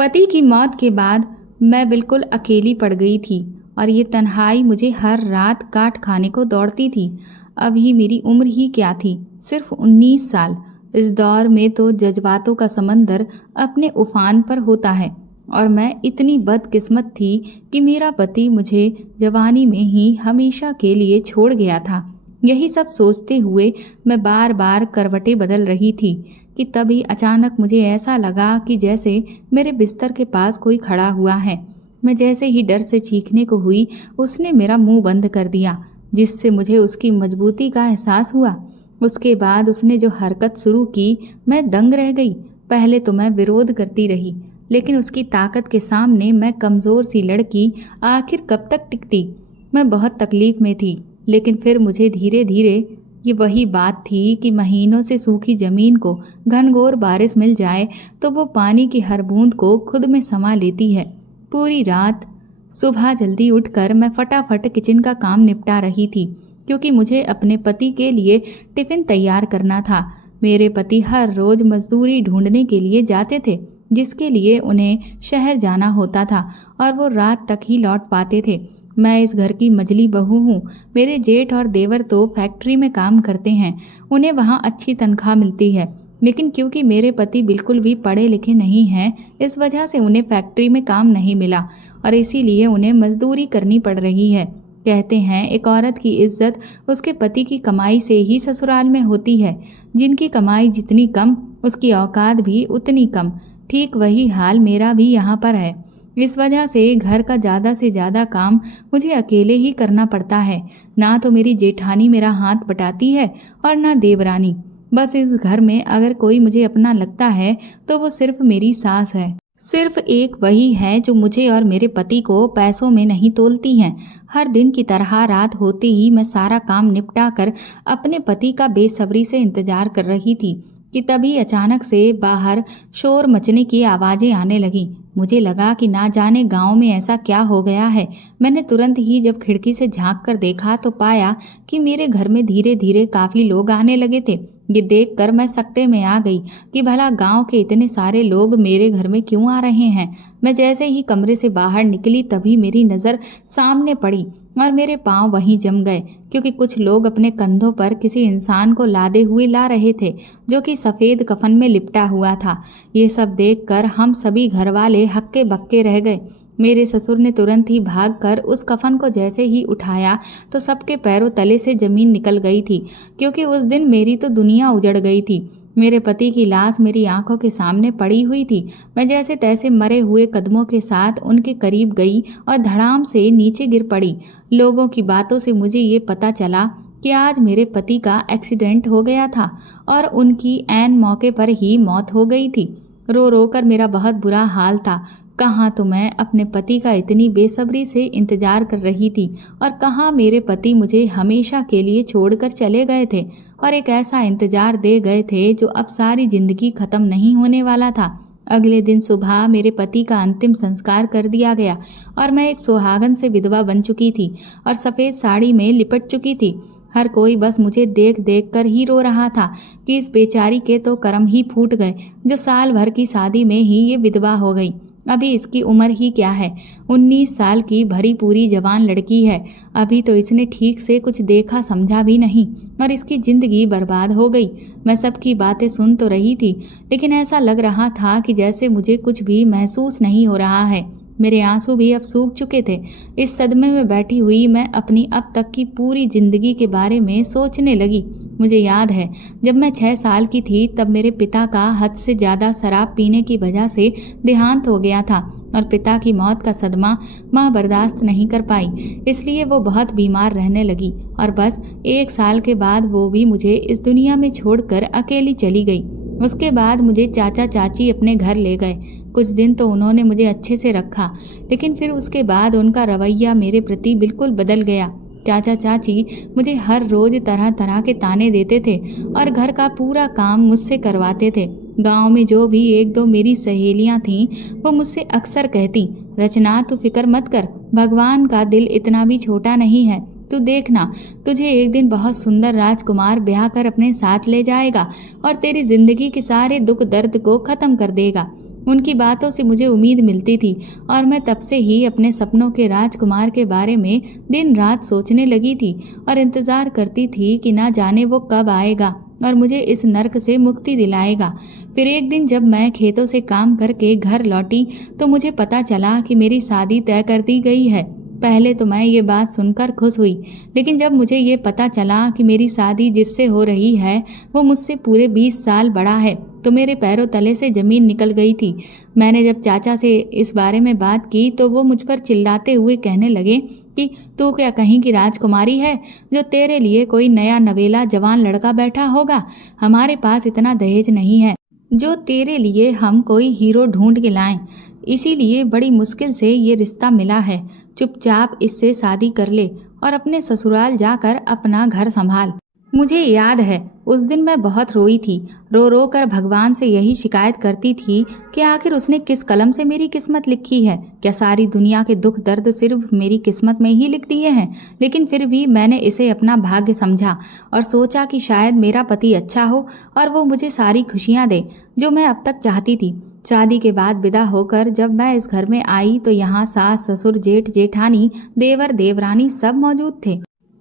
पति की मौत के बाद मैं बिल्कुल अकेली पड़ गई थी और ये तन्हाई मुझे हर रात काट खाने को दौड़ती थी। अभी मेरी उम्र ही क्या थी, सिर्फ 19 साल। इस दौर में तो जज्बातों का समंदर अपने उफान पर होता है और मैं इतनी बदकिस्मत थी कि मेरा पति मुझे जवानी में ही हमेशा के लिए छोड़ गया था। यही सब सोचते हुए मैं बार बार करवटें बदल रही थी कि तभी अचानक मुझे ऐसा लगा कि जैसे मेरे बिस्तर के पास कोई खड़ा हुआ है। मैं जैसे ही डर से चीखने को हुई, उसने मेरा मुंह बंद कर दिया, जिससे मुझे उसकी मजबूती का एहसास हुआ। उसके बाद उसने जो हरकत शुरू की, मैं दंग रह गई। पहले तो मैं विरोध करती रही, लेकिन उसकी ताकत के सामने मैं कमज़ोर सी लड़की आखिर कब तक टिकती। मैं बहुत तकलीफ़ में थी, लेकिन फिर मुझे धीरे धीरे ये वही बात थी कि महीनों से सूखी ज़मीन को घनघोर बारिश मिल जाए तो वो पानी की हर बूंद को खुद में समा लेती है। पूरी रात सुबह जल्दी उठकर मैं फटाफट किचन का काम निपटा रही थी, क्योंकि मुझे अपने पति के लिए टिफ़िन तैयार करना था। मेरे पति हर रोज़ मजदूरी ढूंढने के लिए जाते थे, जिसके लिए उन्हें शहर जाना होता था और वो रात तक ही लौट पाते थे। मैं इस घर की मझली बहू हूँ। मेरे जेठ और देवर तो फैक्ट्री में काम करते हैं, उन्हें वहाँ अच्छी तनख्वाह मिलती है, लेकिन क्योंकि मेरे पति बिल्कुल भी पढ़े लिखे नहीं हैं, इस वजह से उन्हें फैक्ट्री में काम नहीं मिला और इसीलिए उन्हें मजदूरी करनी पड़ रही है। कहते हैं एक औरत की इज्जत उसके पति की कमाई से ही ससुराल में होती है। जिनकी कमाई जितनी कम, उसकी औकात भी उतनी कम। ठीक वही हाल मेरा भी यहाँ पर है। इस वजह से घर का ज़्यादा से ज़्यादा काम मुझे अकेले ही करना पड़ता है। ना तो मेरी जेठानी मेरा हाथ बटाती है और ना देवरानी। बस इस घर में अगर कोई मुझे अपना लगता है तो वो सिर्फ मेरी सास है। सिर्फ एक वही है जो मुझे और मेरे पति को पैसों में नहीं तोलती हैं। हर दिन की तरह रात होते ही मैं सारा काम निपटा कर अपने पति का बेसब्री से इंतजार कर रही थी कि तभी अचानक से बाहर शोर मचने की आवाज़ें आने लगीं। मुझे लगा कि ना जाने गांव में ऐसा क्या हो गया है। मैंने तुरंत ही जब खिड़की से झांक कर देखा तो पाया कि मेरे घर में धीरे धीरे काफ़ी लोग आने लगे थे। ये देखकर मैं सकते में आ गई कि भला गांव के इतने सारे लोग मेरे घर में क्यों आ रहे हैं। मैं जैसे ही कमरे से बाहर निकली तभी मेरी नज़र सामने पड़ी और मेरे पांव वहीं जम गए, क्योंकि कुछ लोग अपने कंधों पर किसी इंसान को लादे हुए ला रहे थे, जो कि सफ़ेद कफन में लिपटा हुआ था। ये सब देखकर हम सभी घरवाले हक्के बक्के रह गए। मेरे ससुर ने तुरंत ही भागकर उस कफन को जैसे ही उठाया तो सबके पैरों तले से ज़मीन निकल गई थी, क्योंकि उस दिन मेरी तो दुनिया उजड़ गई थी। मेरे पति की लाश मेरी आंखों के सामने पड़ी हुई थी। मैं जैसे तैसे मरे हुए कदमों के साथ उनके करीब गई और धड़ाम से नीचे गिर पड़ी। लोगों की बातों से मुझे ये पता चला कि आज मेरे पति का एक्सीडेंट हो गया था और उनकी ऐन मौके पर ही मौत हो गई थी। रो रो कर मेरा बहुत बुरा हाल था। कहाँ तो मैं अपने पति का इतनी बेसब्री से इंतजार कर रही थी और कहाँ मेरे पति मुझे हमेशा के लिए छोड़कर चले गए थे और एक ऐसा इंतजार दे गए थे जो अब सारी जिंदगी खत्म नहीं होने वाला था। अगले दिन सुबह मेरे पति का अंतिम संस्कार कर दिया गया और मैं एक सुहागन से विधवा बन चुकी थी और सफ़ेद साड़ी में लिपट चुकी थी। हर कोई बस मुझे देख देख कर ही रो रहा था कि इस बेचारी के तो कर्म ही फूट गए, जो साल भर की शादी में ही ये विधवा हो गई। अभी इसकी उम्र ही क्या है, 19 साल की भरी पूरी जवान लड़की है। अभी तो इसने ठीक से कुछ देखा समझा भी नहीं और इसकी ज़िंदगी बर्बाद हो गई। मैं सबकी बातें सुन तो रही थी, लेकिन ऐसा लग रहा था कि जैसे मुझे कुछ भी महसूस नहीं हो रहा है। मेरे आंसू भी अब सूख चुके थे। इस सदमे में बैठी हुई मैं अपनी अब तक की पूरी ज़िंदगी के बारे में सोचने लगी। मुझे याद है जब मैं 6 साल की थी तब मेरे पिता का हद से ज़्यादा शराब पीने की वजह से देहांत हो गया था और पिता की मौत का सदमा माँ बर्दाश्त नहीं कर पाई, इसलिए वो बहुत बीमार रहने लगी और बस 1 साल के बाद वो भी मुझे इस दुनिया में छोड़कर अकेली चली गई। उसके बाद मुझे चाचा चाची अपने घर ले गए। कुछ दिन तो उन्होंने मुझे अच्छे से रखा, लेकिन फिर उसके बाद उनका रवैया मेरे प्रति बिल्कुल बदल गया। चाचा चाची मुझे हर रोज़ तरह तरह के ताने देते थे और घर का पूरा काम मुझसे करवाते थे। गांव में जो भी 1-2 मेरी सहेलियां थीं वो मुझसे अक्सर कहती, रचना तू फिक्र मत कर, भगवान का दिल इतना भी छोटा नहीं है। तू देखना, तुझे एक दिन बहुत सुंदर राजकुमार ब्याह कर अपने साथ ले जाएगा और तेरी जिंदगी के सारे दुख दर्द को ख़त्म कर देगा। उनकी बातों से मुझे उम्मीद मिलती थी और मैं तब से ही अपने सपनों के राजकुमार के बारे में दिन रात सोचने लगी थी और इंतज़ार करती थी कि ना जाने वो कब आएगा और मुझे इस नर्क से मुक्ति दिलाएगा। फिर एक दिन जब मैं खेतों से काम करके घर लौटी तो मुझे पता चला कि मेरी शादी तय कर दी गई है। पहले तो मैं ये बात सुनकर खुश हुई, लेकिन जब मुझे ये पता चला कि मेरी शादी जिससे हो रही है वो मुझसे पूरे 20 साल बड़ा है तो मेरे पैरों तले से ज़मीन निकल गई थी। मैंने जब चाचा से इस बारे में बात की तो वो मुझ पर चिल्लाते हुए कहने लगे कि तू क्या कहीं की राजकुमारी है जो तेरे लिए कोई नया नवेला जवान लड़का बैठा होगा। हमारे पास इतना दहेज नहीं है जो तेरे लिए हम कोई हीरो ढूंढ के लाएं, इसीलिए बड़ी मुश्किल से ये रिश्ता मिला है। चुपचाप इससे शादी कर ले और अपने ससुराल जाकर अपना घर संभाल। मुझे याद है उस दिन मैं बहुत रोई थी, रो रो कर भगवान से यही शिकायत करती थी कि आखिर उसने किस कलम से मेरी किस्मत लिखी है। क्या सारी दुनिया के दुख दर्द सिर्फ मेरी किस्मत में ही लिख दिए हैं। लेकिन फिर भी मैंने इसे अपना भाग्य समझा और सोचा कि शायद मेरा पति अच्छा हो और वो मुझे सारी खुशियाँ दे जो मैं अब तक चाहती थी। शादी के बाद विदा होकर जब मैं इस घर में आई तो यहाँ सास ससुर जेठ जेठानी देवर देवरानी सब मौजूद थे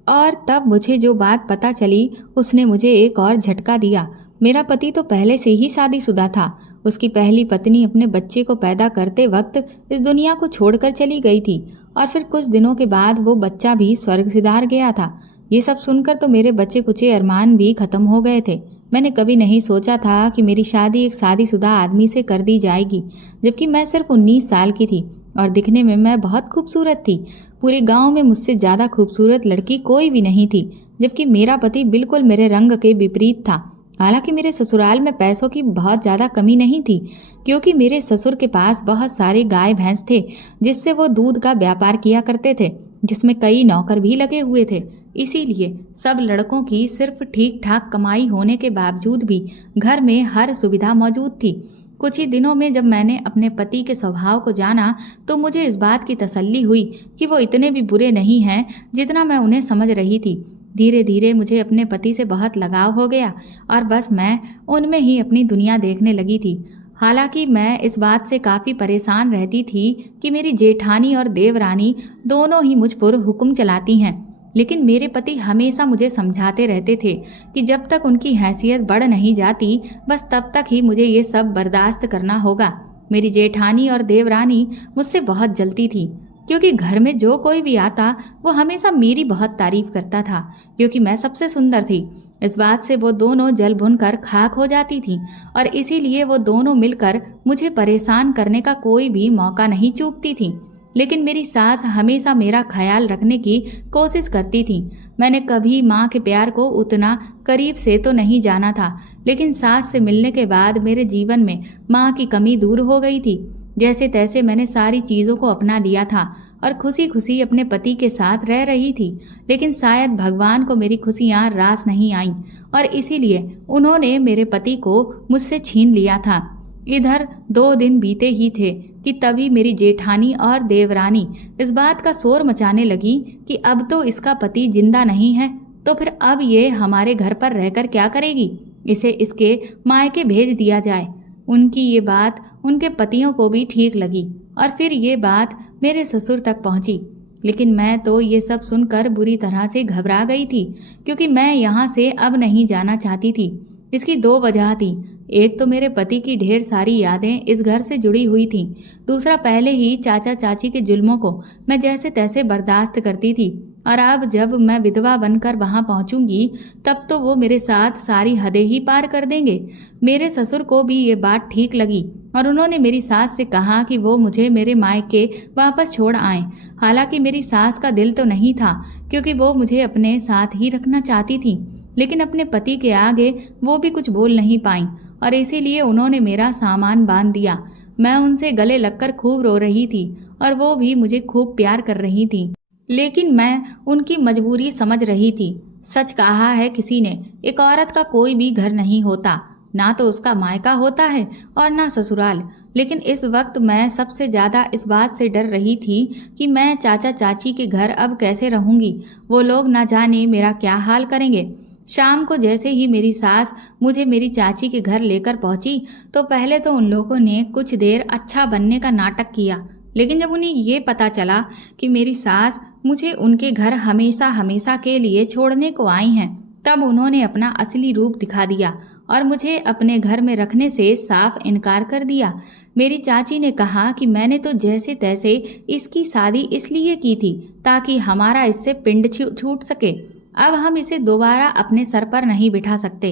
और तब मुझे जो बात पता चली उसने मुझे एक और झटका दिया। मेरा पति तो पहले से ही शादीशुदा था। उसकी पहली पत्नी अपने बच्चे को पैदा करते वक्त इस दुनिया को छोड़कर चली गई थी और फिर कुछ दिनों के बाद वो बच्चा भी स्वर्ग सिधार गया था। ये सब सुनकर तो मेरे बच्चे कुचे अरमान भी खत्म हो गए थे। मैंने कभी नहीं सोचा था कि मेरी शादी एक शादीशुदा आदमी से कर दी जाएगी, जबकि मैं सिर्फ 19 साल की थी और दिखने में मैं बहुत खूबसूरत थी। पूरे गांव में मुझसे ज़्यादा खूबसूरत लड़की कोई भी नहीं थी, जबकि मेरा पति बिल्कुल मेरे रंग के विपरीत था। हालांकि मेरे ससुराल में पैसों की बहुत ज़्यादा कमी नहीं थी, क्योंकि मेरे ससुर के पास बहुत सारे गाय भैंस थे जिससे वो दूध का व्यापार किया करते थे, जिसमें कई नौकर भी लगे हुए थे। इसीलिए सब लड़कों की सिर्फ ठीक ठाक कमाई होने के बावजूद भी घर में हर सुविधा मौजूद थी। कुछ ही दिनों में जब मैंने अपने पति के स्वभाव को जाना तो मुझे इस बात की तसल्ली हुई कि वो इतने भी बुरे नहीं हैं जितना मैं उन्हें समझ रही थी। धीरे धीरे मुझे अपने पति से बहुत लगाव हो गया और बस मैं उनमें ही अपनी दुनिया देखने लगी थी। हालांकि मैं इस बात से काफ़ी परेशान रहती थी कि मेरी जेठानी और देवरानी दोनों ही मुझ पर हुक्म चलाती हैं, लेकिन मेरे पति हमेशा मुझे समझाते रहते थे कि जब तक उनकी हैसियत बढ़ नहीं जाती बस तब तक ही मुझे ये सब बर्दाश्त करना होगा। मेरी जेठानी और देवरानी मुझसे बहुत जलती थी, क्योंकि घर में जो कोई भी आता वो हमेशा मेरी बहुत तारीफ करता था, क्योंकि मैं सबसे सुंदर थी। इस बात से वो दोनों जल भुन कर खाक हो जाती थीं और इसीलिए वो दोनों मिलकर मुझे परेशान करने का कोई भी मौका नहीं चूकती थीं। लेकिन मेरी सास हमेशा मेरा ख्याल रखने की कोशिश करती थी। मैंने कभी माँ के प्यार को उतना करीब से तो नहीं जाना था, लेकिन सास से मिलने के बाद मेरे जीवन में माँ की कमी दूर हो गई थी। जैसे तैसे मैंने सारी चीज़ों को अपना लिया था और खुशी खुशी अपने पति के साथ रह रही थी। लेकिन शायद भगवान को मेरी खुशियाँ रास नहीं आईं और इसीलिए उन्होंने मेरे पति को मुझसे छीन लिया था। इधर 2 दिन बीते ही थे कि तभी मेरी जेठानी और देवरानी इस बात का शोर मचाने लगी कि अब तो इसका पति जिंदा नहीं है, तो फिर अब ये हमारे घर पर रहकर क्या करेगी, इसे इसके मायके भेज दिया जाए। उनकी ये बात उनके पतियों को भी ठीक लगी और फिर ये बात मेरे ससुर तक पहुंची। लेकिन मैं तो ये सब सुनकर बुरी तरह से घबरा गई थी, क्योंकि मैं यहाँ से अब नहीं जाना चाहती थी। इसकी 2 वजह थी। एक तो मेरे पति की ढेर सारी यादें इस घर से जुड़ी हुई थीं। दूसरा, पहले ही चाचा चाची के जुल्मों को मैं जैसे तैसे बर्दाश्त करती थी और अब जब मैं विधवा बनकर वहां पहुंचूंगी तब तो वो मेरे साथ सारी हदें ही पार कर देंगे। मेरे ससुर को भी ये बात ठीक लगी और उन्होंने मेरी सास से कहा कि वो मुझे मेरे मायके वापस छोड़ आएं। हालांकि मेरी सास का दिल तो नहीं था, क्योंकि वो मुझे अपने साथ ही रखना चाहती थी, लेकिन अपने पति के आगे वो भी कुछ बोल नहीं पाईं और इसीलिए उन्होंने मेरा सामान बांध दिया। मैं उनसे गले लगकर खूब रो रही थी और वो भी मुझे खूब प्यार कर रही थी, लेकिन मैं उनकी मजबूरी समझ रही थी। सच कहा है किसी ने, एक औरत का कोई भी घर नहीं होता, ना तो उसका मायका होता है और ना ससुराल। लेकिन इस वक्त मैं सबसे ज़्यादा इस बात से डर रही थी कि मैं चाचा चाची के घर अब कैसे रहूँगी। वो लोग ना जाने मेरा क्या हाल करेंगे। शाम को जैसे ही मेरी सास मुझे मेरी चाची के घर लेकर पहुंची तो पहले तो उन लोगों ने कुछ देर अच्छा बनने का नाटक किया, लेकिन जब उन्हें ये पता चला कि मेरी सास मुझे उनके घर हमेशा हमेशा के लिए छोड़ने को आई हैं, तब उन्होंने अपना असली रूप दिखा दिया और मुझे अपने घर में रखने से साफ इनकार कर दिया। मेरी चाची ने कहा कि मैंने तो जैसे तैसे इसकी शादी इसलिए की थी ताकि हमारा इससे पिंड छूट सके। अब हम इसे दोबारा अपने सर पर नहीं बिठा सकते।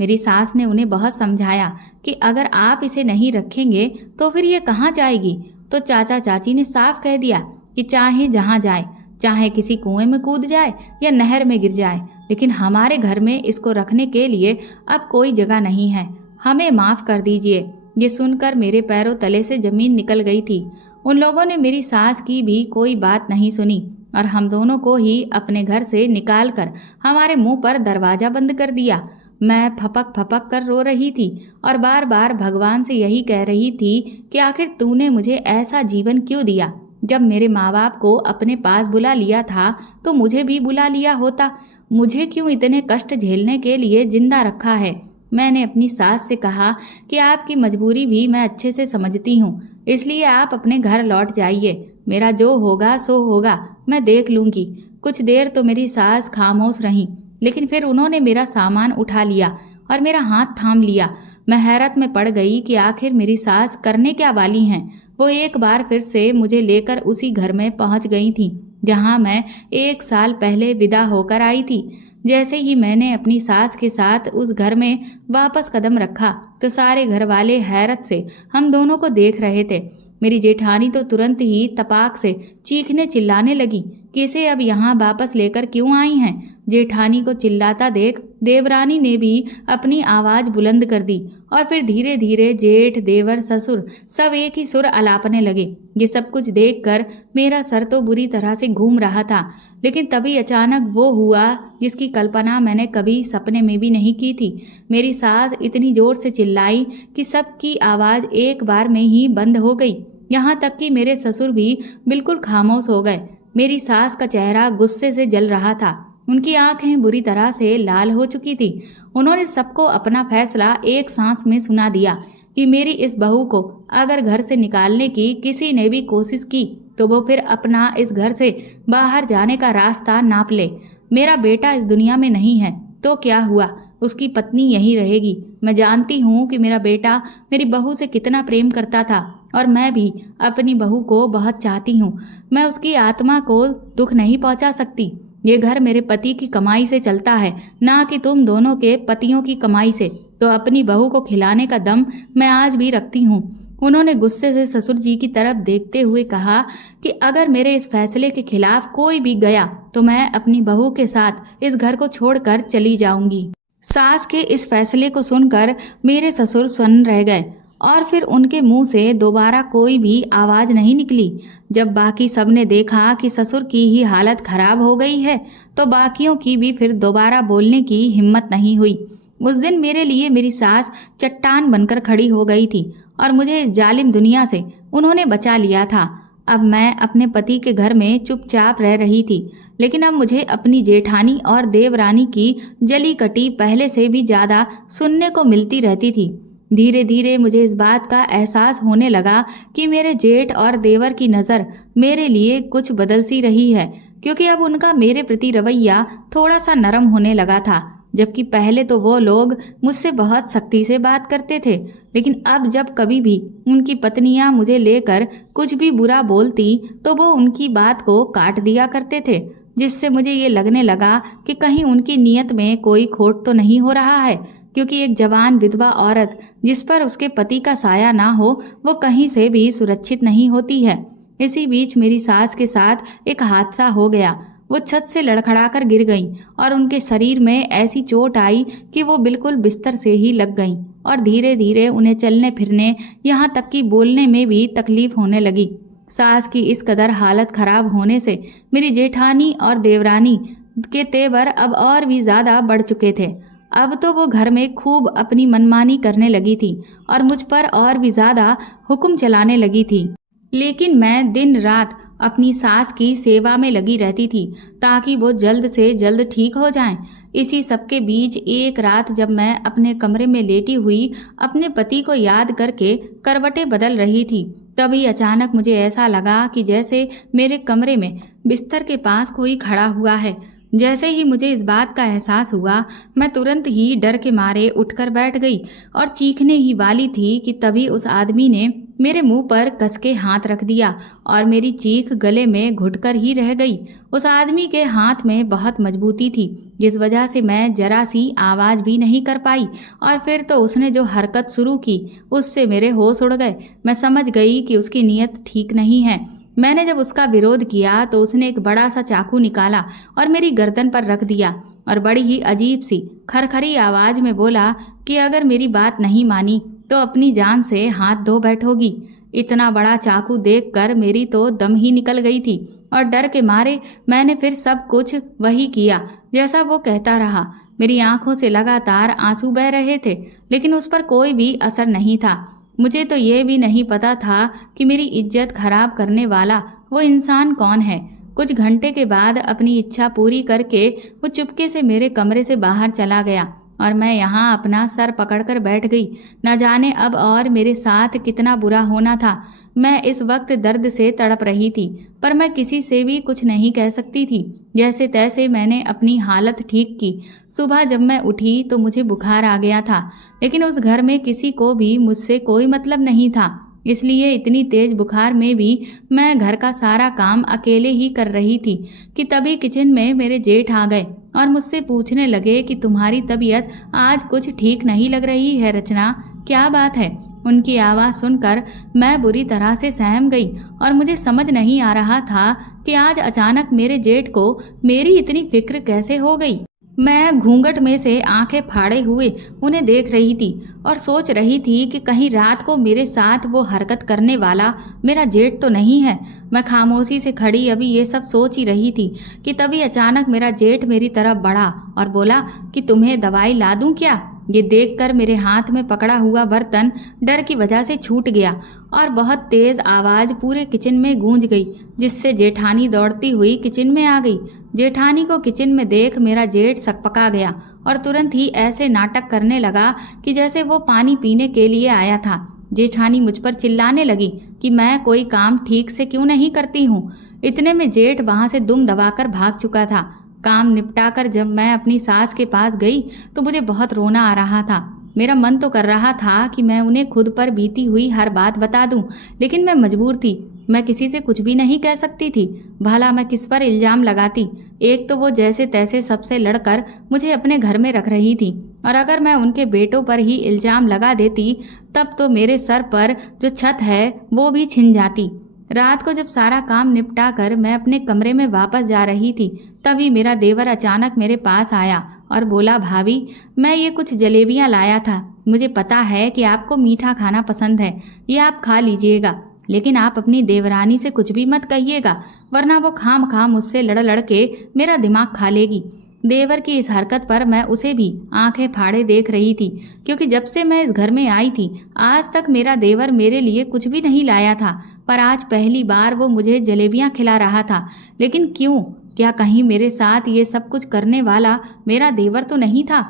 मेरी सास ने उन्हें बहुत समझाया कि अगर आप इसे नहीं रखेंगे तो फिर ये कहाँ जाएगी। तो चाचा चाची ने साफ कह दिया कि चाहे जहाँ जाए, चाहे किसी कुएं में कूद जाए या नहर में गिर जाए, लेकिन हमारे घर में इसको रखने के लिए अब कोई जगह नहीं है। हमें माफ़ कर दीजिए। ये सुनकर मेरे पैरों तले से जमीन निकल गई थी। उन लोगों ने मेरी सास की भी कोई बात नहीं सुनी और हम दोनों को ही अपने घर से निकाल कर हमारे मुंह पर दरवाज़ा बंद कर दिया। मैं फपक फपक कर रो रही थी और बार बार भगवान से यही कह रही थी कि आखिर तूने मुझे ऐसा जीवन क्यों दिया। जब मेरे माँ बाप को अपने पास बुला लिया था तो मुझे भी बुला लिया होता। मुझे क्यों इतने कष्ट झेलने के लिए जिंदा रखा है। मैंने अपनी सास से कहा कि आपकी मजबूरी भी मैं अच्छे से समझती हूँ, इसलिए आप अपने घर लौट जाइए। मेरा जो होगा सो होगा, मैं देख लूँगी। कुछ देर तो मेरी सास खामोश रहीं, लेकिन फिर उन्होंने मेरा सामान उठा लिया और मेरा हाथ थाम लिया। मैं हैरत में पड़ गई कि आखिर मेरी सास करने क्या वाली हैं। वो एक बार फिर से मुझे लेकर उसी घर में पहुंच गई थी जहां मैं 1 साल पहले विदा होकर आई थी। जैसे ही मैंने अपनी सास के साथ उस घर में वापस कदम रखा तो सारे घर वाले हैरत से हम दोनों को देख रहे थे। मेरी जेठानी तो तुरंत ही तपाक से चीखने चिल्लाने लगी कि इसे अब यहाँ वापस लेकर क्यों आई हैं। जेठानी को चिल्लाता देख देवरानी ने भी अपनी आवाज़ बुलंद कर दी और फिर धीरे धीरे जेठ, देवर, ससुर सब एक ही सुर अलापने लगे। ये सब कुछ देखकर मेरा सर तो बुरी तरह से घूम रहा था, लेकिन तभी अचानक वो हुआ जिसकी कल्पना मैंने कभी सपने में भी नहीं की थी। मेरी सास इतनी जोर से चिल्लाई कि सबकी आवाज़ एक बार में ही बंद हो गई। यहाँ तक कि मेरे ससुर भी बिल्कुल खामोश हो गए। मेरी सास का चेहरा गुस्से से जल रहा था, उनकी आंखें बुरी तरह से लाल हो चुकी थी। उन्होंने सबको अपना फैसला एक सांस में सुना दिया कि मेरी इस बहू को अगर घर से निकालने की किसी ने भी कोशिश की तो वो फिर अपना इस घर से बाहर जाने का रास्ता नाप ले। मेरा बेटा इस दुनिया में नहीं है तो क्या हुआ, उसकी पत्नी यहीं रहेगी। मैं जानती हूँ कि मेरा बेटा मेरी बहू से कितना प्रेम करता था और मैं भी अपनी बहू को बहुत चाहती हूँ। मैं उसकी आत्मा को दुख नहीं पहुँचा सकती। ये घर मेरे पति की कमाई से चलता है, ना कि तुम दोनों के पतियों की कमाई से। तो अपनी बहू को खिलाने का दम मैं आज भी रखती हूँ। उन्होंने गुस्से से ससुर जी की तरफ देखते हुए कहा कि अगर मेरे इस फैसले के खिलाफ कोई भी गया तो मैं अपनी बहू के साथ इस घर को छोड़कर चली जाऊंगी। सास के इस फैसले को सुनकर मेरे ससुर सुन्न रह गए और फिर उनके मुंह से दोबारा कोई भी आवाज़ नहीं निकली। जब बाकी सब ने देखा कि ससुर की ही हालत खराब हो गई है तो बाकियों की भी फिर दोबारा बोलने की हिम्मत नहीं हुई। उस दिन मेरे लिए मेरी सास चट्टान बनकर खड़ी हो गई थी और मुझे इस जालिम दुनिया से उन्होंने बचा लिया था। अब मैं अपने पति के घर में चुपचाप रह रही थी, लेकिन अब मुझे अपनी जेठानी और देवरानी की जली कटी पहले से भी ज़्यादा सुनने को मिलती रहती थी। धीरे धीरे मुझे इस बात का एहसास होने लगा कि मेरे जेठ और देवर की नज़र मेरे लिए कुछ बदल सी रही है, क्योंकि अब उनका मेरे प्रति रवैया थोड़ा सा नरम होने लगा था। जबकि पहले तो वो लोग मुझसे बहुत सख्ती से बात करते थे, लेकिन अब जब कभी भी उनकी पत्नियां मुझे लेकर कुछ भी बुरा बोलती तो वो उनकी बात को काट दिया करते थे, जिससे मुझे ये लगने लगा कि कहीं उनकी नीयत में कोई खोट तो नहीं हो रहा है। क्योंकि एक जवान विधवा औरत जिस पर उसके पति का साया ना हो वो कहीं से भी सुरक्षित नहीं होती है। इसी बीच मेरी सास के साथ एक हादसा हो गया। वो छत से लड़खड़ाकर गिर गईं और उनके शरीर में ऐसी चोट आई कि वो बिल्कुल बिस्तर से ही लग गईं और धीरे धीरे उन्हें चलने फिरने यहाँ तक कि बोलने में भी तकलीफ होने लगी। सास की इस कदर हालत खराब होने से मेरी जेठानी और देवरानी के तेवर अब और भी ज़्यादा बढ़ चुके थे। अब तो वो घर में खूब अपनी मनमानी करने लगी थी और मुझ पर और भी ज़्यादा हुक्म चलाने लगी थी। लेकिन मैं दिन रात अपनी सास की सेवा में लगी रहती थी ताकि वो जल्द से जल्द ठीक हो जाएं। इसी सबके बीच एक रात जब मैं अपने कमरे में लेटी हुई अपने पति को याद करके करवटें बदल रही थी, तभी अचानक मुझे ऐसा लगा कि जैसे मेरे कमरे में बिस्तर के पास कोई खड़ा हुआ है। जैसे ही मुझे इस बात का एहसास हुआ, मैं तुरंत ही डर के मारे उठकर बैठ गई और चीखने ही वाली थी कि तभी उस आदमी ने मेरे मुंह पर कस के हाथ रख दिया और मेरी चीख गले में घुटकर ही रह गई। उस आदमी के हाथ में बहुत मजबूती थी, जिस वजह से मैं जरा सी आवाज़ भी नहीं कर पाई। और फिर तो उसने जो हरकत शुरू की, उससे मेरे होश उड़ गए। मैं समझ गई कि उसकी नीयत ठीक नहीं है। मैंने जब उसका विरोध किया तो उसने एक बड़ा सा चाकू निकाला और मेरी गर्दन पर रख दिया और बड़ी ही अजीब सी खरखरी आवाज़ में बोला कि अगर मेरी बात नहीं मानी तो अपनी जान से हाथ धो बैठोगी। इतना बड़ा चाकू देखकर मेरी तो दम ही निकल गई थी और डर के मारे मैंने फिर सब कुछ वही किया जैसा वो कहता रहा। मेरी आंखों से लगातार आंसू बह रहे थे, लेकिन उस पर कोई भी असर नहीं था। मुझे तो ये भी नहीं पता था कि मेरी इज्जत खराब करने वाला वो इंसान कौन है। कुछ घंटे के बाद अपनी इच्छा पूरी करके वो चुपके से मेरे कमरे से बाहर चला गया और मैं यहाँ अपना सर पकड़कर बैठ गई। न जाने अब और मेरे साथ कितना बुरा होना था। मैं इस वक्त दर्द से तड़प रही थी, पर मैं किसी से भी कुछ नहीं कह सकती थी। जैसे तैसे मैंने अपनी हालत ठीक की। सुबह जब मैं उठी तो मुझे बुखार आ गया था, लेकिन उस घर में किसी को भी मुझसे कोई मतलब नहीं था, इसलिए इतनी तेज बुखार में भी मैं घर का सारा काम अकेले ही कर रही थी कि तभी किचन में मेरे जेठ आ गए और मुझसे पूछने लगे कि तुम्हारी तबीयत आज कुछ ठीक नहीं लग रही है रचना, क्या बात है। उनकी आवाज़ सुनकर मैं बुरी तरह से सहम गई और मुझे समझ नहीं आ रहा था कि आज अचानक मेरे जेठ को मेरी इतनी फिक्र कैसे हो गई। मैं घूंघट में से आंखें फाड़े हुए उन्हें देख रही थी और सोच रही थी कि कहीं रात को मेरे साथ वो हरकत करने वाला मेरा जेठ तो नहीं है। मैं खामोशी से खड़ी अभी ये सब सोच ही रही थी कि तभी अचानक मेरा जेठ मेरी तरफ बढ़ा और बोला कि तुम्हें दवाई ला दूं क्या। ये देखकर मेरे हाथ में पकड़ा हुआ बर्तन डर की वजह से छूट गया और बहुत तेज आवाज़ पूरे किचन में गूंज गई, जिससे जेठानी दौड़ती हुई किचन में आ गई। जेठानी को किचन में देख मेरा जेठ सकपका गया और तुरंत ही ऐसे नाटक करने लगा कि जैसे वो पानी पीने के लिए आया था। जेठानी मुझ पर चिल्लाने लगी कि मैं कोई काम ठीक से क्यों नहीं करती हूँ। इतने में जेठ वहाँ से दुम दबाकर भाग चुका था। काम निपटाकर जब मैं अपनी सास के पास गई तो मुझे बहुत रोना आ रहा था। मेरा मन तो कर रहा था कि मैं उन्हें खुद पर बीती हुई हर बात बता दूं, लेकिन मैं मजबूर थी। मैं किसी से कुछ भी नहीं कह सकती थी। भला मैं किस पर इल्ज़ाम लगाती। एक तो वो जैसे तैसे सबसे लड़कर मुझे अपने घर में रख रही थी, और अगर मैं उनके बेटों पर ही इल्ज़ाम लगा देती तब तो मेरे सर पर जो छत है वो भी छिन जाती। रात को जब सारा काम निपटा कर मैं अपने कमरे में वापस जा रही थी, तभी मेरा देवर अचानक मेरे पास आया और बोला, भाभी मैं ये कुछ जलेबियाँ लाया था। मुझे पता है कि आपको मीठा खाना पसंद है, ये आप खा लीजिएगा, लेकिन आप अपनी देवरानी से कुछ भी मत कहिएगा, वरना वो खाम मुझसे लड़ लड़ के मेरा दिमाग खा लेगी। देवर की इस हरकत पर मैं उसे भी आंखें फाड़े देख रही थी, क्योंकि जब से मैं इस घर में आई थी आज तक मेरा देवर मेरे लिए कुछ भी नहीं लाया था, पर आज पहली बार वो मुझे जलेबियां खिला रहा था। लेकिन क्यों? क्या कहीं मेरे साथ ये सब कुछ करने वाला मेरा देवर तो नहीं था?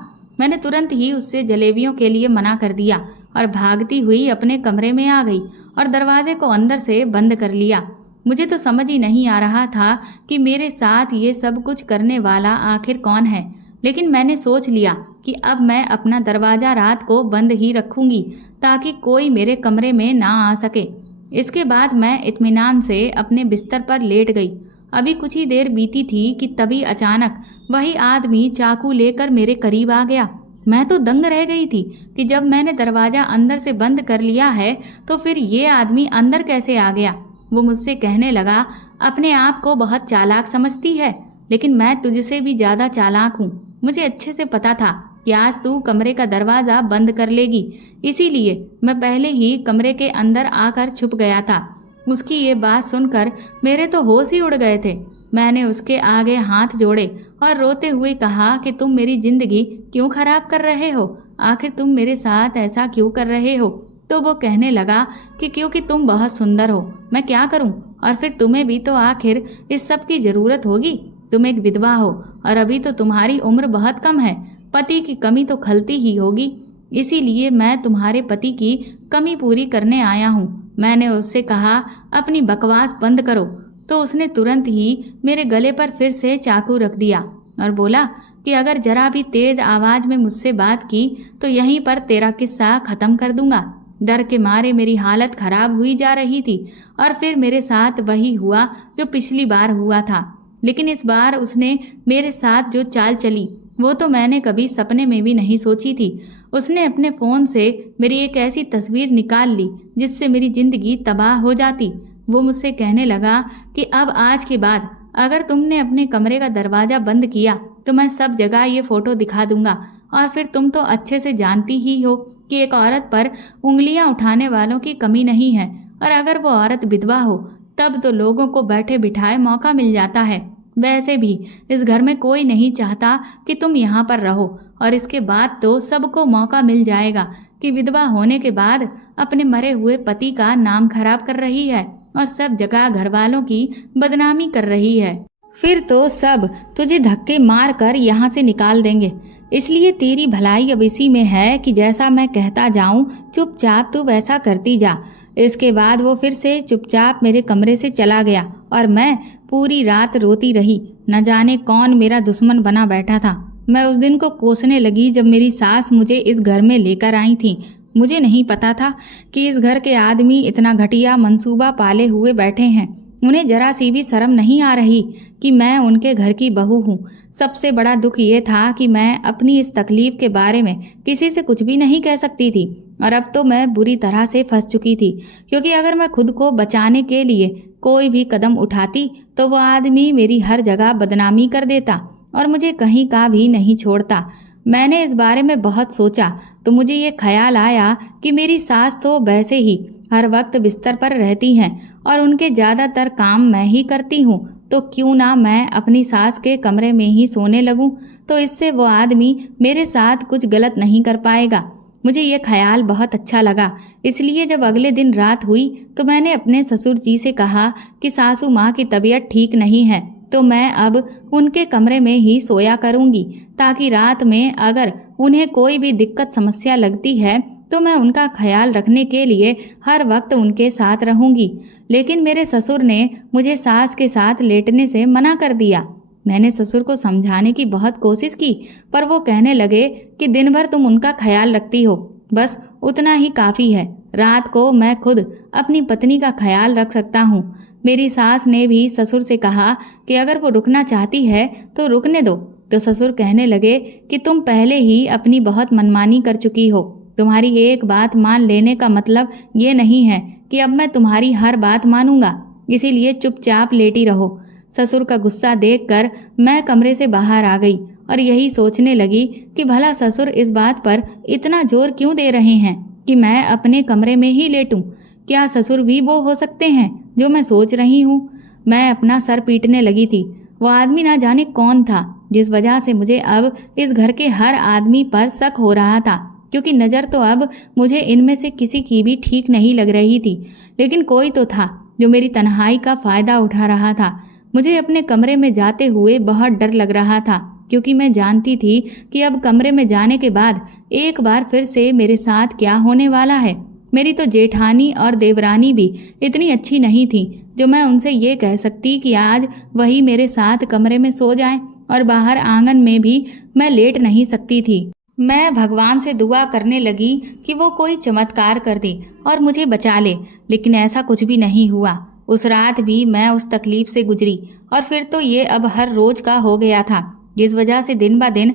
मैंने तुरंत ही उससे जलेबियों के लिए मना कर दिया और भागती हुई अपने कमरे में आ गई और दरवाजे को अंदर से बंद कर लिया। मुझे तो समझ ही नहीं आ रहा था कि मेरे साथ ये सब कुछ करने वाला आखिर कौन है, लेकिन मैंने सोच लिया कि अब मैं अपना दरवाज़ा रात को बंद ही रखूंगी ताकि कोई मेरे कमरे में ना आ सके। इसके बाद मैं इत्मीनान से अपने बिस्तर पर लेट गई। अभी कुछ ही देर बीती थी कि तभी अचानक वही आदमी चाकू लेकर मेरे करीब आ गया। मैं तो दंग रह गई थी कि जब मैंने दरवाज़ा अंदर से बंद कर लिया है तो फिर ये आदमी अंदर कैसे आ गया। वो मुझसे कहने लगा, अपने आप को बहुत चालाक समझती है, लेकिन मैं तुझसे भी ज़्यादा चालाक हूँ। मुझे अच्छे से पता था कि आज तू कमरे का दरवाज़ा बंद कर लेगी, इसीलिए मैं पहले ही कमरे के अंदर आकर छुप गया था। उसकी ये बात सुनकर मेरे तो होश ही उड़ गए थे। मैंने उसके आगे हाथ जोड़े और रोते हुए कहा कि तुम मेरी ज़िंदगी क्यों ख़राब कर रहे हो? आखिर तुम मेरे साथ ऐसा क्यों कर रहे हो? तो वो कहने लगा कि क्योंकि तुम बहुत सुंदर हो। मैं क्या करूं? और फिर तुम्हें भी तो आखिर इस सब की ज़रूरत होगी। तुम एक विधवा हो और अभी तो तुम्हारी उम्र बहुत कम है। पति की कमी तो खलती ही होगी, इसीलिए मैं तुम्हारे पति की कमी पूरी करने आया हूँ। मैंने उससे कहा अपनी बकवास बंद करो, तो उसने तुरंत ही मेरे गले पर फिर से चाकू रख दिया और बोला कि अगर जरा भी तेज आवाज में मुझसे बात की तो यहीं पर तेरा किस्सा खत्म कर दूंगा। डर के मारे मेरी हालत खराब हुई जा रही थी और फिर मेरे साथ वही हुआ जो पिछली बार हुआ था, लेकिन इस बार उसने मेरे साथ जो चाल चली वो तो मैंने कभी सपने में भी नहीं सोची थी। उसने अपने फ़ोन से मेरी एक ऐसी तस्वीर निकाल ली जिससे मेरी ज़िंदगी तबाह हो जाती। वो मुझसे कहने लगा कि अब आज के बाद अगर तुमने अपने कमरे का दरवाज़ा बंद किया तो मैं सब जगह ये फ़ोटो दिखा दूंगा, और फिर तुम तो अच्छे से जानती ही हो कि एक औरत पर उंगलियां उठाने वालों की कमी नहीं है, और अगर वो औरत विधवा हो तब तो लोगों को बैठे बिठाए मौका मिल जाता है। वैसे भी इस घर में कोई नहीं चाहता कि तुम यहाँ पर रहो, और इसके बाद तो सबको मौका मिल जाएगा कि विधवा होने के बाद अपने मरे हुए पति का नाम खराब कर रही है और सब जगह घर वालों की बदनामी कर रही है। फिर तो सब तुझे धक्के मार कर यहाँ से निकाल देंगे। इसलिए तेरी भलाई अब इसी में है कि जैसा मैं कहता जाऊं चुपचाप तू वैसा करती जा। इसके बाद वो फिर से चुपचाप मेरे कमरे से चला गया और मैं पूरी रात रोती रही। न जाने कौन मेरा दुश्मन बना बैठा था। मैं उस दिन को कोसने लगी जब मेरी सास मुझे इस घर में लेकर आई थी। मुझे नहीं पता था कि इस घर के आदमी इतना घटिया मंसूबा पाले हुए बैठे हैं। उन्हें जरा सी भी शर्म नहीं आ रही कि मैं उनके घर की बहू हूँ। सबसे बड़ा दुख ये था कि मैं अपनी इस तकलीफ के बारे में किसी से कुछ भी नहीं कह सकती थी, और अब तो मैं बुरी तरह से फंस चुकी थी, क्योंकि अगर मैं खुद को बचाने के लिए कोई भी कदम उठाती तो वो आदमी मेरी हर जगह बदनामी कर देता और मुझे कहीं का भी नहीं छोड़ता। मैंने इस बारे में बहुत सोचा तो मुझे ये ख्याल आया कि मेरी सास तो वैसे ही हर वक्त बिस्तर पर रहती हैं और उनके ज़्यादातर काम मैं ही करती हूँ, तो क्यों ना मैं अपनी सास के कमरे में ही सोने लगूं, तो इससे वो आदमी मेरे साथ कुछ गलत नहीं कर पाएगा। मुझे ये ख्याल बहुत अच्छा लगा। इसलिए जब अगले दिन रात हुई तो मैंने अपने ससुर जी से कहा कि सासू माँ की तबीयत ठीक नहीं है, तो मैं अब उनके कमरे में ही सोया करूँगी, ताकि रात में अगर उन्हें कोई भी दिक्कत समस्या लगती है तो मैं उनका ख्याल रखने के लिए हर वक्त उनके साथ रहूँगी। लेकिन मेरे ससुर ने मुझे सास के साथ लेटने से मना कर दिया। मैंने ससुर को समझाने की बहुत कोशिश की, पर वो कहने लगे कि दिन भर तुम उनका ख्याल रखती हो, बस उतना ही काफ़ी है। रात को मैं खुद अपनी पत्नी का ख्याल रख सकता हूँ। मेरी सास ने भी ससुर से कहा कि अगर वो रुकना चाहती है तो रुकने दो, तो ससुर कहने लगे कि तुम पहले ही अपनी बहुत मनमानी कर चुकी हो। तुम्हारी एक बात मान लेने का मतलब ये नहीं है कि अब मैं तुम्हारी हर बात मानूंगा, इसीलिए चुपचाप लेटी रहो। ससुर का गुस्सा देखकर मैं कमरे से बाहर आ गई और यही सोचने लगी कि भला ससुर इस बात पर इतना जोर क्यों दे रहे हैं कि मैं अपने कमरे में ही लेटूं। क्या ससुर भी वो हो सकते हैं जो मैं सोच रही हूँ? मैं अपना सर पीटने लगी थी। वो आदमी ना जाने कौन था जिस वजह से मुझे अब इस घर के हर आदमी पर शक हो रहा था, क्योंकि नज़र तो अब मुझे इनमें से किसी की भी ठीक नहीं लग रही थी, लेकिन कोई तो था जो मेरी तन्हाई का फ़ायदा उठा रहा था। मुझे अपने कमरे में जाते हुए बहुत डर लग रहा था, क्योंकि मैं जानती थी कि अब कमरे में जाने के बाद एक बार फिर से मेरे साथ क्या होने वाला है। मेरी तो जेठानी और देवरानी भी इतनी अच्छी नहीं थी जो मैं उनसे ये कह सकती कि आज वही मेरे साथ कमरे में सो जाएं, और बाहर आंगन में भी मैं लेट नहीं सकती थी। मैं भगवान से दुआ करने लगी कि वो कोई चमत्कार कर दे और मुझे बचा ले, लेकिन ऐसा कुछ भी नहीं हुआ। उस रात भी मैं उस तकलीफ से गुजरी, और फिर तो ये अब हर रोज का हो गया था, जिस वजह से दिन ब दिन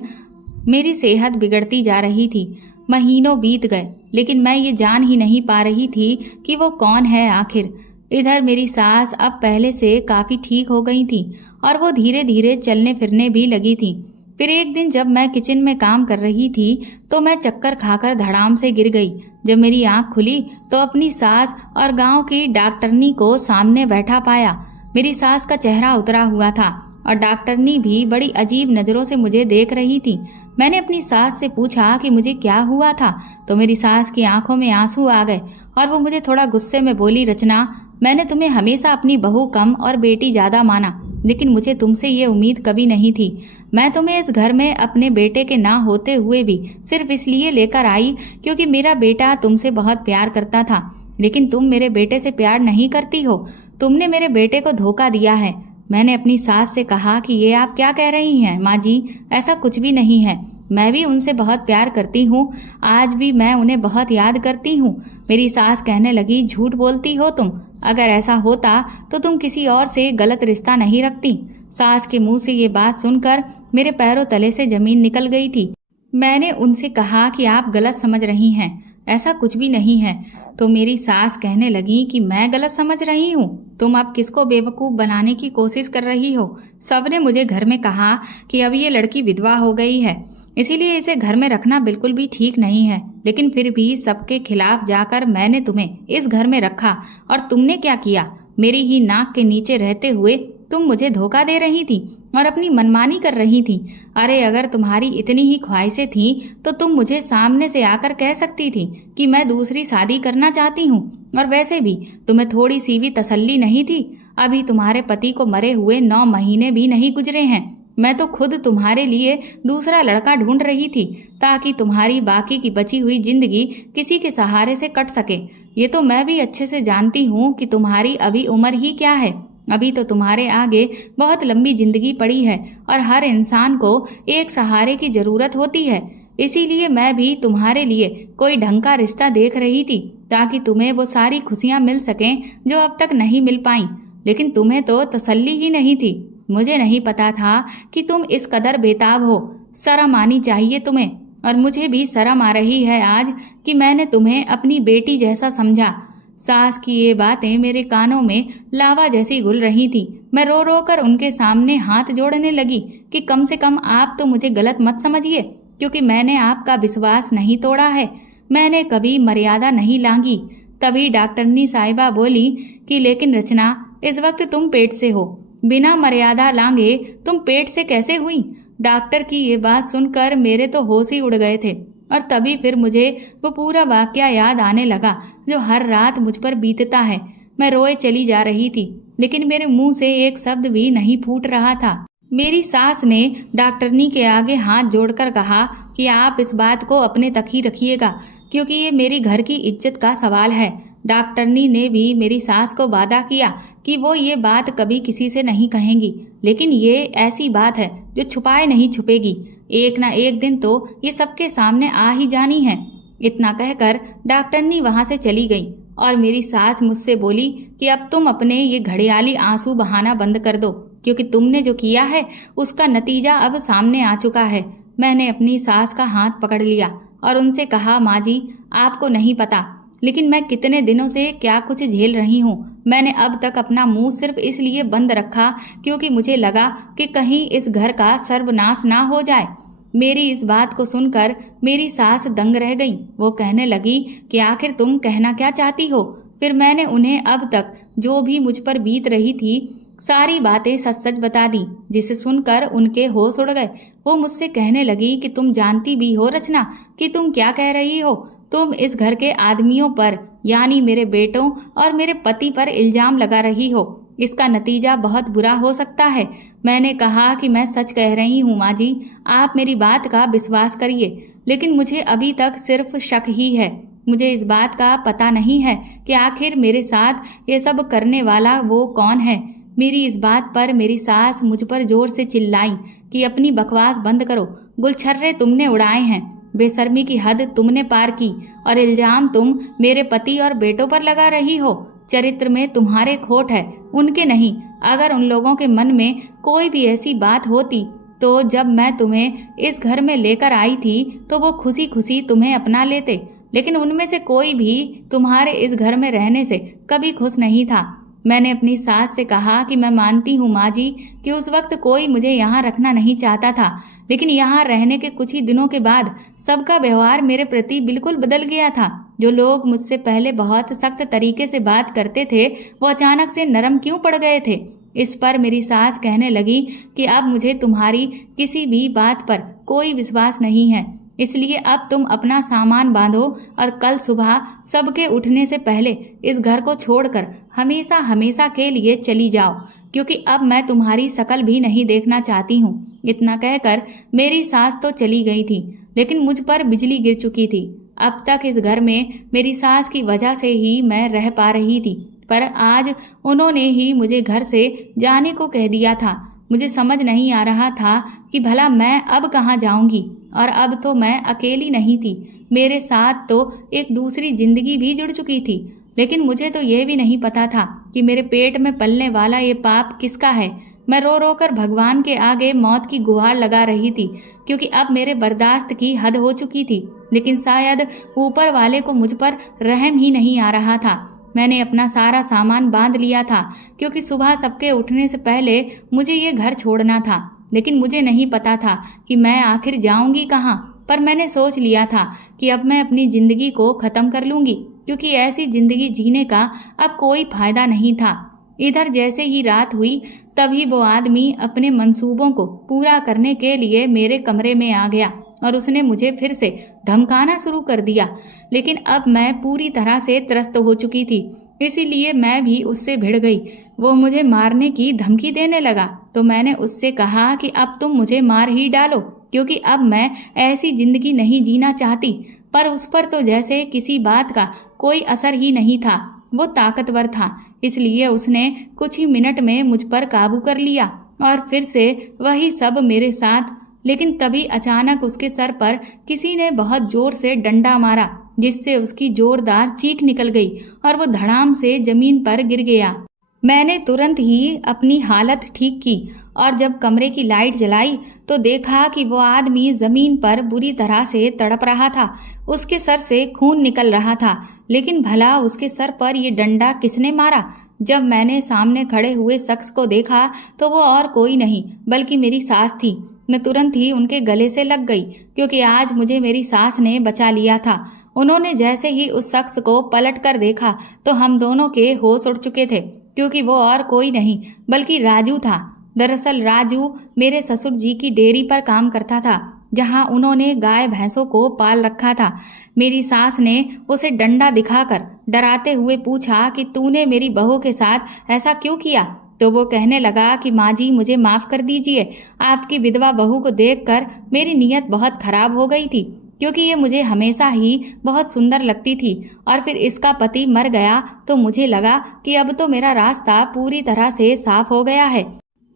मेरी सेहत बिगड़ती जा रही थी। महीनों बीत गए, लेकिन मैं ये जान ही नहीं पा रही थी कि वो कौन है आखिर। इधर मेरी सास अब पहले से काफ़ी ठीक हो गई थी और वो धीरे धीरे चलने फिरने भी लगी थी। फिर एक दिन जब मैं किचन में काम कर रही थी तो मैं चक्कर खाकर धड़ाम से गिर गई। जब मेरी आंख खुली तो अपनी सास और गांव की डॉक्टरनी को सामने बैठा पाया। मेरी सास का चेहरा उतरा हुआ था और डॉक्टरनी भी बड़ी अजीब नज़रों से मुझे देख रही थी। मैंने अपनी सास से पूछा कि मुझे क्या हुआ था, तो मेरी सास की आंखों में आंसू आ गए और वो मुझे थोड़ा गुस्से में बोली, रचना, मैंने तुम्हें हमेशा अपनी बहू कम और बेटी ज़्यादा माना, लेकिन मुझे तुमसे ये उम्मीद कभी नहीं थी। मैं तुम्हें इस घर में अपने बेटे के ना होते हुए भी सिर्फ इसलिए लेकर आई क्योंकि मेरा बेटा तुमसे बहुत प्यार करता था। लेकिन तुम मेरे बेटे से प्यार नहीं करती हो। तुमने मेरे बेटे को धोखा दिया है। मैंने अपनी सास से कहा कि ये आप क्या कह रही हैं माँ जी, ऐसा कुछ भी नहीं है। मैं भी उनसे बहुत प्यार करती हूँ। आज भी मैं उन्हें बहुत याद करती हूँ। मेरी सास कहने लगी, झूठ बोलती हो तुम। अगर ऐसा होता तो तुम किसी और से गलत रिश्ता नहीं रखती। सास के मुंह से ये बात सुनकर मेरे पैरों तले से जमीन निकल गई थी। मैंने उनसे कहा कि आप गलत समझ रही हैं, ऐसा कुछ भी नहीं है। तो मेरी सास कहने लगी कि मैं गलत समझ रही हूँ। तुम अब किसको बेवकूफ़ बनाने की कोशिश कर रही हो? सबने मुझे घर में कहा कि अब ये लड़की विधवा हो गई है, इसीलिए इसे घर में रखना बिल्कुल भी ठीक नहीं है। लेकिन फिर भी सबके खिलाफ जाकर मैंने तुम्हें इस घर में रखा। और तुमने क्या किया? मेरी ही नाक के नीचे रहते हुए तुम मुझे धोखा दे रही थी और अपनी मनमानी कर रही थी। अरे अगर तुम्हारी इतनी ही ख्वाहिशें थी तो तुम मुझे सामने से आकर कह सकती थी कि मैं दूसरी शादी करना चाहती हूँ। और वैसे भी तुम्हें थोड़ी सी भी तसल्ली नहीं थी। अभी तुम्हारे पति को मरे हुए 9 महीने भी नहीं गुजरे हैं। मैं तो खुद तुम्हारे लिए दूसरा लड़का ढूंढ रही थी ताकि तुम्हारी बाकी की बची हुई जिंदगी किसी के सहारे से कट सके। ये तो मैं भी अच्छे से जानती हूँ कि तुम्हारी अभी उम्र ही क्या है। अभी तो तुम्हारे आगे बहुत लंबी जिंदगी पड़ी है और हर इंसान को एक सहारे की जरूरत होती है। इसीलिए मैं भी तुम्हारे लिए कोई ढंग का रिश्ता देख रही थी ताकि तुम्हें वो सारी खुशियां मिल सकें जो अब तक नहीं मिल पाई। लेकिन तुम्हें तो तसल्ली ही नहीं थी। मुझे नहीं पता था कि तुम इस कदर बेताब हो। शर्म आनी चाहिए तुम्हें। और मुझे भी शर्म आ रही है आज कि मैंने तुम्हें अपनी बेटी जैसा समझा। सास की ये बातें मेरे कानों में लावा जैसी घुल रही थी। मैं रो रो कर उनके सामने हाथ जोड़ने लगी कि कम से कम आप तो मुझे गलत मत समझिए, क्योंकि मैंने आपका विश्वास नहीं तोड़ा है। मैंने कभी मर्यादा नहीं लांघी। तभी डॉक्टरनी साहिबा बोली कि लेकिन रचना, इस वक्त तुम पेट से हो, बिना मर्यादा लांघे तुम पेट से कैसे हुई? डॉक्टर की ये बात सुनकर मेरे तो होश ही उड़ गए थे। और तभी फिर मुझे वो पूरा वाकया याद आने लगा जो हर रात मुझ पर बीतता है। मैं रोए चली जा रही थी, लेकिन मेरे मुंह से एक शब्द भी नहीं फूट रहा था। मेरी सास ने डॉक्टरनी के आगे हाथ जोड़कर कहा कि आप इस बात को अपने तक ही रखिएगा, क्योंकि ये मेरी घर की इज्जत का सवाल है। डॉक्टरनी ने भी मेरी सास को वादा किया कि वो ये बात कभी किसी से नहीं कहेंगी, लेकिन ये ऐसी बात है जो छुपाए नहीं छुपेगी। एक ना एक दिन तो ये सबके सामने आ ही जानी है। इतना कहकर डॉक्टरनी वहां से चली गई और मेरी सास मुझसे बोली कि अब तुम अपने ये घड़ियाली आंसू बहाना बंद कर दो, क्योंकि तुमने जो किया है उसका नतीजा अब सामने आ चुका है। मैंने अपनी सास का हाथ पकड़ लिया और उनसे कहा, माँ जी, आपको नहीं पता, लेकिन मैं कितने दिनों से क्या कुछ झेल रही हूँ। मैंने अब तक अपना मुंह सिर्फ इसलिए बंद रखा क्योंकि मुझे लगा कि कहीं इस घर का सर्वनाश ना हो जाए। मेरी इस बात को सुनकर मेरी सास दंग रह गई। वो कहने लगी कि आखिर तुम कहना क्या चाहती हो? फिर मैंने उन्हें अब तक जो भी मुझ पर बीत रही थी सारी बातें सच सच बता दी, जिसे सुनकर उनके होश उड़ गए। वो मुझसे कहने लगी कि तुम जानती भी हो रचना कि तुम क्या कह रही हो। तुम इस घर के आदमियों पर, यानी मेरे बेटों और मेरे पति पर इल्जाम लगा रही हो। इसका नतीजा बहुत बुरा हो सकता है। मैंने कहा कि मैं सच कह रही हूँ माँ जी, आप मेरी बात का विश्वास करिए। लेकिन मुझे अभी तक सिर्फ शक ही है। मुझे इस बात का पता नहीं है कि आखिर मेरे साथ ये सब करने वाला वो कौन है। मेरी इस बात पर मेरी सास मुझ पर जोर से चिल्लाई कि अपनी बकवास बंद करो। गुलछर्रे तुमने उड़ाए हैं, बेशर्मी की हद तुमने पार की और इल्जाम तुम मेरे पति और बेटों पर लगा रही हो। चरित्र में तुम्हारे खोट है, उनके नहीं। अगर उन लोगों के मन में कोई भी ऐसी बात होती तो जब मैं तुम्हें इस घर में लेकर आई थी तो वो खुशी खुशी तुम्हें अपना लेते, लेकिन उनमें से कोई भी तुम्हारे इस घर में रहने से कभी खुश नहीं था। मैंने अपनी सास से कहा कि मैं मानती हूँ माँ जी कि उस वक्त कोई मुझे यहाँ रखना नहीं चाहता था, लेकिन यहाँ रहने के कुछ ही दिनों के बाद सबका व्यवहार मेरे प्रति बिल्कुल बदल गया था। जो लोग मुझसे पहले बहुत सख्त तरीके से बात करते थे वो अचानक से नरम क्यों पड़ गए थे। इस पर मेरी सास कहने लगी कि अब मुझे तुम्हारी किसी भी बात पर कोई विश्वास नहीं है, इसलिए अब तुम अपना सामान बांधो और कल सुबह सबके उठने से पहले इस घर को छोड़कर हमेशा हमेशा के लिए चली जाओ, क्योंकि अब मैं तुम्हारी शकल भी नहीं देखना चाहती हूँ। इतना कहकर मेरी सास तो चली गई थी, लेकिन मुझ पर बिजली गिर चुकी थी। अब तक इस घर में मेरी सास की वजह से ही मैं रह पा रही थी, पर आज उन्होंने ही मुझे घर से जाने को कह दिया था। मुझे समझ नहीं आ रहा था कि भला मैं अब कहाँ जाऊंगी। और अब तो मैं अकेली नहीं थी, मेरे साथ तो एक दूसरी जिंदगी भी जुड़ चुकी थी। लेकिन मुझे तो यह भी नहीं पता था कि मेरे पेट में पलने वाला ये पाप किसका है। मैं रो रो कर भगवान के आगे मौत की गुहार लगा रही थी, क्योंकि अब मेरे बर्दाश्त की हद हो चुकी थी। लेकिन शायद ऊपर वाले को मुझ पर रहम ही नहीं आ रहा था। मैंने अपना सारा सामान बांध लिया था, क्योंकि सुबह सबके उठने से पहले मुझे ये घर छोड़ना था। लेकिन मुझे नहीं पता था कि मैं आखिर जाऊंगी कहाँ। पर मैंने सोच लिया था कि अब मैं अपनी जिंदगी को ख़त्म कर लूंगी, क्योंकि ऐसी जिंदगी जीने का अब कोई फायदा नहीं था। इधर जैसे ही रात हुई, तभी वो आदमी अपने मंसूबों को पूरा करने के लिए मेरे कमरे में आ गया और उसने मुझे फिर से धमकाना शुरू कर दिया। लेकिन अब मैं पूरी तरह से त्रस्त हो चुकी थी, इसीलिए मैं भी उससे भिड़ गई। वो मुझे मारने की धमकी देने लगा, तो मैंने उससे कहा कि अब तुम मुझे मार ही डालो, क्योंकि अब मैं ऐसी जिंदगी नहीं जीना चाहती। पर उस पर तो जैसे किसी बात का कोई असर ही नहीं था। वो ताकतवर था, इसलिए उसने कुछ ही मिनट में मुझ पर काबू कर लिया और फिर से वही सब मेरे साथ। लेकिन तभी अचानक उसके सर पर किसी ने बहुत जोर से डंडा मारा, जिससे उसकी जोरदार चीख निकल गई और वो धड़ाम से जमीन पर गिर गया। मैंने तुरंत ही अपनी हालत ठीक की और जब कमरे की लाइट जलाई तो देखा कि वो आदमी जमीन पर बुरी तरह से तड़प रहा था। उसके सर से खून निकल रहा था। लेकिन भला उसके सर पर ये डंडा किसने मारा? जब मैंने सामने खड़े हुए शख्स को देखा तो वो और कोई नहीं बल्कि मेरी सास थी। मैं तुरंत ही उनके गले से लग गई, क्योंकि आज मुझे मेरी सास ने बचा लिया था। उन्होंने जैसे ही उस शख्स को पलट कर देखा तो हम दोनों के होश उड़ चुके थे, क्योंकि वो और कोई नहीं बल्कि राजू था। दरअसल राजू मेरे ससुर जी की डेयरी पर काम करता था, जहां उन्होंने गाय भैंसों को पाल रखा था। मेरी सास ने उसे डंडा दिखाकर डराते हुए पूछा कि तूने मेरी बहू के साथ ऐसा क्यों किया? तो वो कहने लगा कि माँ जी, मुझे माफ़ कर दीजिए। आपकी विधवा बहू को देखकर मेरी नीयत बहुत खराब हो गई थी, क्योंकि ये मुझे हमेशा ही बहुत सुंदर लगती थी और फिर इसका पति मर गया तो मुझे लगा कि अब तो मेरा रास्ता पूरी तरह से साफ हो गया है।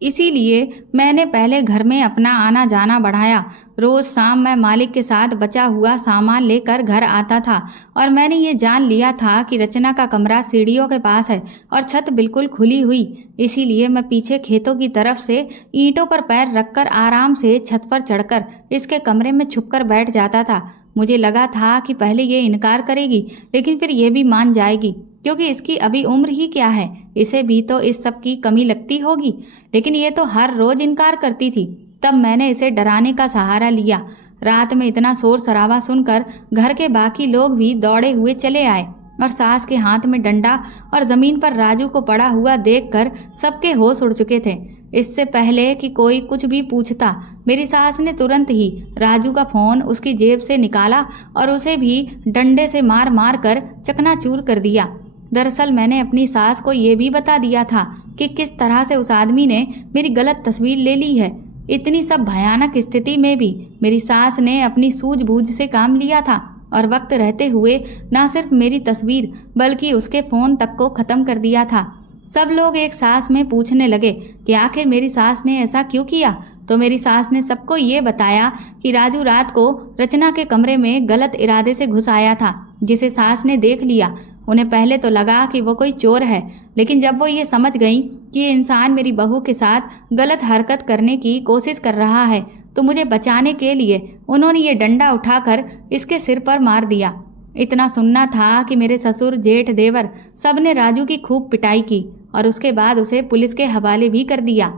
इसीलिए मैंने पहले घर में अपना आना जाना बढ़ाया। रोज शाम मैं मालिक के साथ बचा हुआ सामान लेकर घर आता था और मैंने ये जान लिया था कि रचना का कमरा सीढ़ियों के पास है और छत बिल्कुल खुली हुई। इसीलिए मैं पीछे खेतों की तरफ से ईंटों पर पैर रखकर आराम से छत पर चढ़कर इसके कमरे में छुपकर बैठ जाता था। मुझे लगा था कि पहले ये इनकार करेगी, लेकिन फिर ये भी मान जाएगी, क्योंकि इसकी अभी उम्र ही क्या है, इसे भी तो इस सब की कमी लगती होगी। लेकिन ये तो हर रोज इनकार करती थी। तब मैंने इसे डराने का सहारा लिया। रात में इतना शोर शराबा सुनकर घर के बाकी लोग भी दौड़े हुए चले आए और सास के हाथ में डंडा और जमीन पर राजू को पड़ा हुआ देखकर सबके होश उड़ चुके थे। इससे पहले कि कोई कुछ भी पूछता, मेरी सास ने तुरंत ही राजू का फोन उसकी जेब से निकाला और उसे भी डंडे से मार मार कर चकनाचूर कर दिया। दरअसल मैंने अपनी सास को ये भी बता दिया था कि किस तरह से उस आदमी ने मेरी गलत तस्वीर ले ली है। इतनी सब भयानक स्थिति में भी मेरी सास ने अपनी सूझबूझ से काम लिया था और वक्त रहते हुए न सिर्फ मेरी तस्वीर बल्कि उसके फ़ोन तक को ख़त्म कर दिया था। सब लोग एक सांस में पूछने लगे कि आखिर मेरी सास ने ऐसा क्यों किया। तो मेरी सास ने सबको ये बताया कि राजू रात को रचना के कमरे में गलत इरादे से घुस आया था, जिसे सास ने देख लिया। उन्हें पहले तो लगा कि वो कोई चोर है, लेकिन जब वो ये समझ गई कि ये इंसान मेरी बहू के साथ गलत हरकत करने की कोशिश कर रहा है, तो मुझे बचाने के लिए उन्होंने ये डंडा उठाकर इसके सिर पर मार दिया। इतना सुनना था कि मेरे ससुर, जेठ, देवर सब ने राजू की खूब पिटाई की और उसके बाद उसे पुलिस के हवाले भी कर दिया।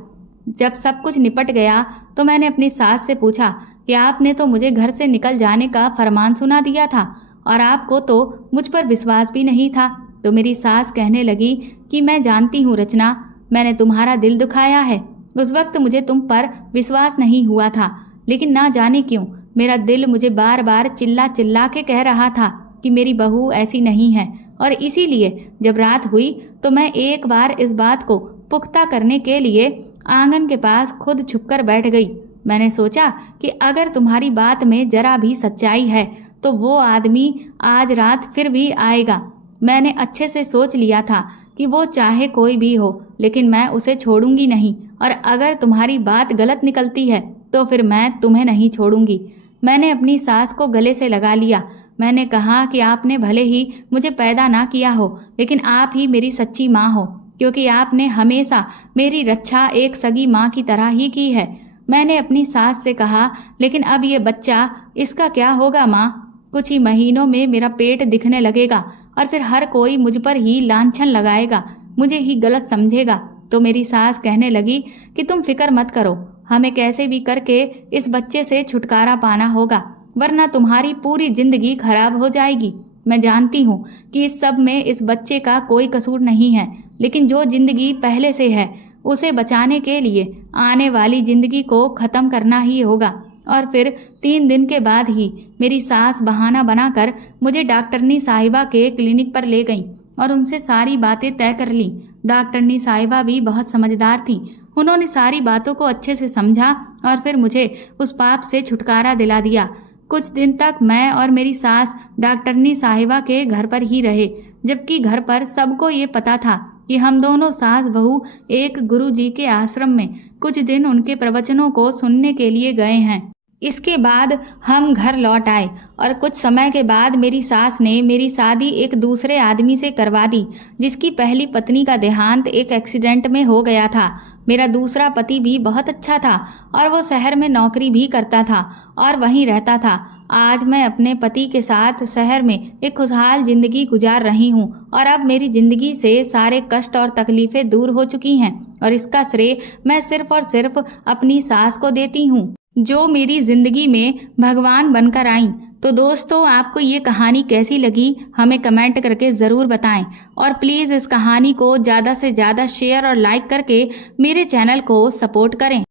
जब सब कुछ निपट गया तो मैंने अपनी सास से पूछा कि आपने तो मुझे घर से निकल जाने का फरमान सुना दिया था और आपको तो मुझ पर विश्वास भी नहीं था। तो मेरी सास कहने लगी कि मैं जानती हूँ रचना, मैंने तुम्हारा दिल दुखाया है। उस वक्त मुझे तुम पर विश्वास नहीं हुआ था, लेकिन ना जाने क्यों मेरा दिल मुझे बार बार चिल्ला चिल्ला के कह रहा था कि मेरी बहू ऐसी नहीं है। और इसीलिए जब रात हुई तो मैं एक बार इस बात को पुख्ता करने के लिए आंगन के पास खुद छुपकर बैठ गई। मैंने सोचा कि अगर तुम्हारी बात में जरा भी सच्चाई है तो वो आदमी आज रात फिर भी आएगा। मैंने अच्छे से सोच लिया था कि वो चाहे कोई भी हो, लेकिन मैं उसे छोड़ूंगी नहीं, और अगर तुम्हारी बात गलत निकलती है तो फिर मैं तुम्हें नहीं छोड़ूंगी। मैंने अपनी सास को गले से लगा लिया। मैंने कहा कि आपने भले ही मुझे पैदा ना किया हो, लेकिन आप ही मेरी सच्ची माँ हो, क्योंकि आपने हमेशा मेरी रक्षा एक सगी माँ की तरह ही की है। मैंने अपनी सास से कहा, लेकिन अब ये बच्चा, इसका क्या होगा माँ? कुछ ही महीनों में मेरा पेट दिखने लगेगा और फिर हर कोई मुझ पर ही लांछन लगाएगा, मुझे ही गलत समझेगा। तो मेरी सास कहने लगी कि तुम फिक्र मत करो, हमें कैसे भी करके इस बच्चे से छुटकारा पाना होगा, वरना तुम्हारी पूरी जिंदगी खराब हो जाएगी। मैं जानती हूँ कि इस सब में इस बच्चे का कोई कसूर नहीं है, लेकिन जो जिंदगी पहले से है उसे बचाने के लिए आने वाली जिंदगी को ख़त्म करना ही होगा। और फिर 3 दिन के बाद ही मेरी सास बहाना बनाकर मुझे डॉक्टरनी साहिबा के क्लिनिक पर ले गई और उनसे सारी बातें तय कर ली। डॉक्टरनी साहिबा भी बहुत समझदार थी। उन्होंने सारी बातों को अच्छे से समझा और फिर मुझे उस पाप से छुटकारा दिला दिया। कुछ दिन तक मैं और मेरी सास डॉक्टरनी साहिबा के घर पर ही रहे, जबकि घर पर सबको ये पता था कि हम दोनों सास बहू एक गुरुजी के आश्रम में कुछ दिन उनके प्रवचनों को सुनने के लिए गए हैं। इसके बाद हम घर लौट आए और कुछ समय के बाद मेरी सास ने मेरी शादी एक दूसरे आदमी से करवा दी, जिसकी पहली पत्नी का देहांत एक एक्सीडेंट में हो गया था। मेरा दूसरा पति भी बहुत अच्छा था और वो शहर में नौकरी भी करता था और वहीं रहता था। आज मैं अपने पति के साथ शहर में एक खुशहाल जिंदगी गुजार रही हूँ और अब मेरी जिंदगी से सारे कष्ट और तकलीफें दूर हो चुकी हैं, और इसका श्रेय मैं सिर्फ और सिर्फ अपनी सास को देती हूँ, जो मेरी जिंदगी में भगवान बनकर आई। तो दोस्तों, आपको ये कहानी कैसी लगी हमें कमेंट करके ज़रूर बताएं, और प्लीज़ इस कहानी को ज़्यादा से ज़्यादा शेयर और लाइक करके मेरे चैनल को सपोर्ट करें।